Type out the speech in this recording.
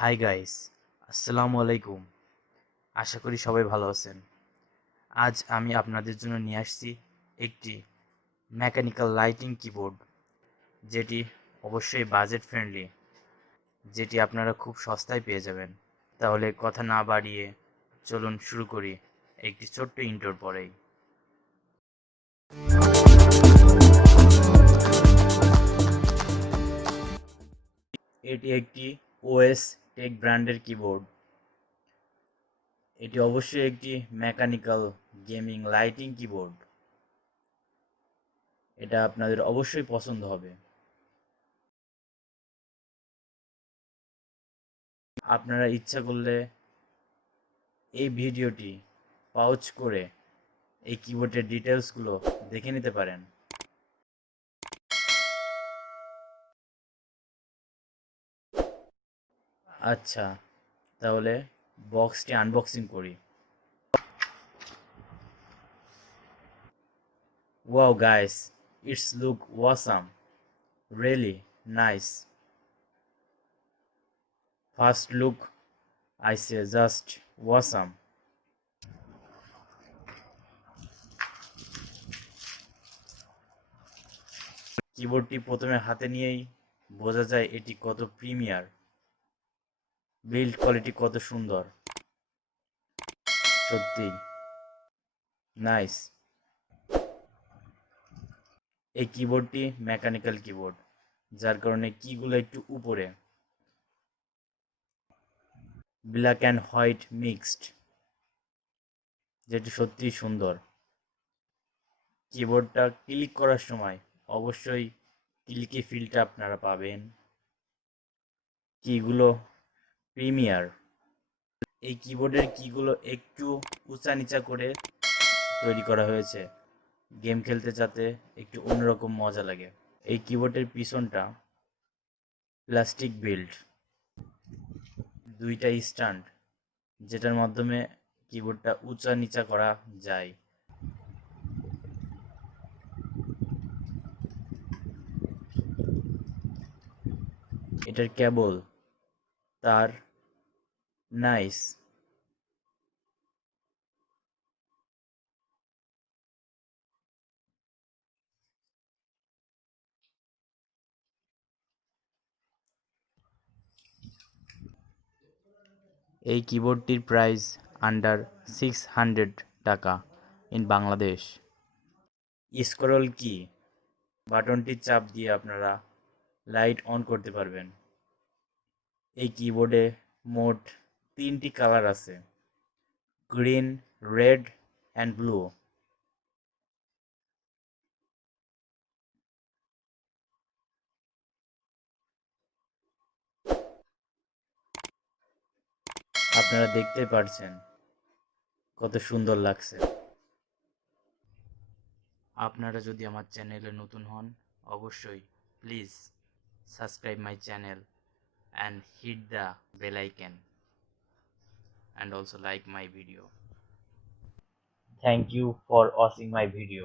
Hi guys, আসসালামু আলাইকুম। আশা করি সবাই ভালো আছেন। আজ আমি আপনাদের জন্য নিয়ে আসছি একটি মেকানিক্যাল লাইটিং কিবোর্ড, যেটি অবশ্যই বাজেট ফ্রেন্ডলি, যেটি আপনারা খুব সস্তায় পেয়ে যাবেন। তাহলে কথা না বাড়িয়ে চলুন শুরু করি একটি ছোট্ট ইন্ট্রোর পরেই। এটি একটি ওএস টেক ব্র্যান্ডের কিবোর্ড। এটি অবশ্যই একটি মেকানিক্যাল গেমিং লাইটিং কিবোর্ড। এটা আপনাদের অবশ্যই পছন্দ হবে। আপনারা ইচ্ছা করলে এই ভিডিওটি পাউচ করে এই কিবোর্ডের ডিটেলসগুলো দেখে নিতে পারেন। আচ্ছা, তাহলে বক্সটি আনবক্সিং করি। Wow guys, it's look awesome, really nice. First look I say just awesome. কিবোর্ডটি প্রথমে হাতে নিয়েই বোঝা যায় এটি কত প্রিমিয়ার, বিল্ড কোয়ালিটি কত সুন্দর, সত্যি নাইস। এই কিবোর্ডটি মেকানিক্যাল কিবোর্ড, যার কারণে কিগুলো একটু উপরে, ব্ল্যাক অ্যান্ড হোয়াইট মিক্সড, যেটি সত্যিই সুন্দর। কিবোর্ডটা ক্লিক করার সময় অবশ্যই ক্লিকি ফিলটা আপনারা পাবেন। কিগুলো প্রিমিয়ার। এই কিবোর্ডের কিগুলো একটু উঁচা নিচা করে তৈরি করা হয়েছে, গেম খেলতে যাতে একটু অন্যরকম মজা লাগে। এই কিবোর্ডের পিছনটা প্লাস্টিক বিল্ড, দুইটা স্ট্যান্ড, যেটার মাধ্যমে কিবোর্ডটা উঁচা নিচা করা যায়। এটার কেবল, তার নাইস। এই কিবোর্ডটির প্রাইস আন্ডার 600 টাকা ইন বাংলাদেশ। স্ক্রল কি বাটনটি চাপ দিয়ে আপনারা লাইট অন করতে পারবেন। এই কিবোর্ডে মোট 3টি কালার আছে, গ্রিন, রেড অ্যান্ড ব্লু। আপনারা দেখতে পারছেন কত সুন্দর লাগছে। আপনারা যদি আমার চ্যানেলে নতুন হন, অবশ্যই please subscribe my channel and hit the bell icon and also like my video. Thank you for watching my video.